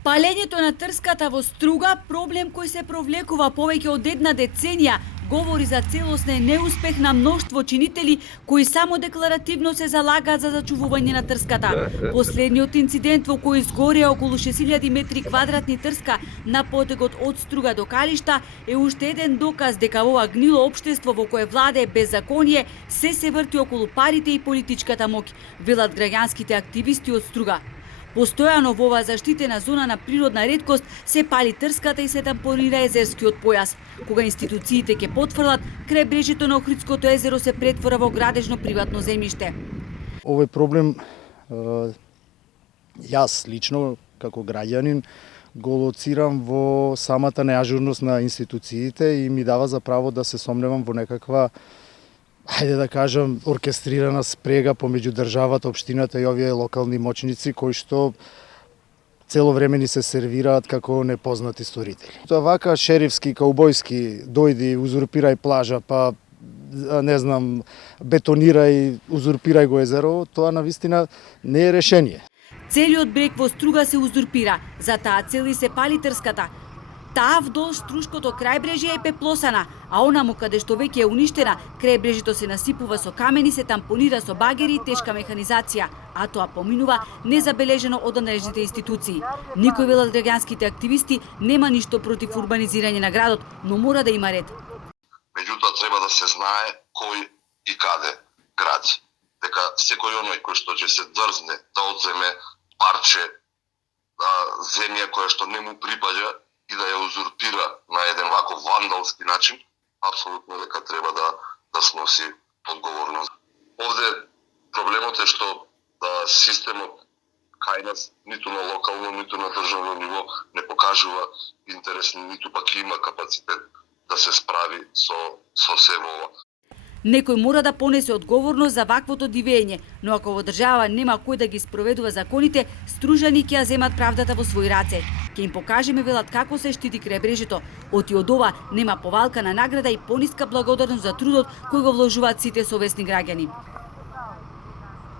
Палењето на трската во Струга, проблем кој се провлекува повеќе од една деценија, говори за целосен неуспех на мноштво чинители кои само декларативно се залагаат за зачувување на трската. Последниот инцидент во кој изгореа околу 6000 метри квадратни трска на потегот од Струга до Калишта е уште еден доказ дека во ова гнило општество во кое владее беззаконие се врти околу парите и политичката моќ, велат граѓанските активисти од Струга. Постојано во оваа заштитена зона на природна реткост се пали трската и се тампонира езерскиот појас. Кога институциите ќе потврдат, крајбрежјето на Охридското езеро се претвора во градежно приватно земјиште. Овој проблем јас лично како граѓанин го лоцирам во самата неажурност на институциите и ми дава за право да се сомневам во некаква, хајде да кажам, оркестрирана спрега помеѓу државата, општината и овие локални моќници кои што цело време ни се сервираат како непознати сторители. Тоа вака шерифски, каубојски, дојди, узурпирај плажа, па не знам, бетонирај, узурпирај го езеро, тоа навистина не е решение. Целиот брег во Струга се узурпира, за таа цел и се пали трската. Таа вдолж Струшкото крајбрежје е пеплосана, а онаму каде што веќе е уништена, крајбрежјето се насипува со камени, се тампонира со багери и тешка механизација, а тоа поминува незабележено од надлежните институции. Никој, велат граѓанските активисти, нема ништо против урбанизирање на градот, но мора да има ред. Меѓутоа треба да се знае кој и каде гради. Дека секој оној кој што ќе се дрзне да одземе парче земја која што не му припаѓа и да ја узурпира на еден ваков вандалски начин, апсолутно дека треба да сноси одговорност. Овде проблемот е што системот кај нас ниту на локално, ниту на државно ниво не покажува интерес, ниту пак има капацитет да се справи со сево ова. Некој мора да понесе одговорност за ваквото дивење, но ако во држава нема кој да ги спроведува законите, стружани ќе ја земат правдата во своји раце. Ќе им покажеме, велат, како се штити крајбрежјето. Оти од ова нема повалка на награда и пониска благодарност за трудот кој го вложуваат сите совесни граѓани.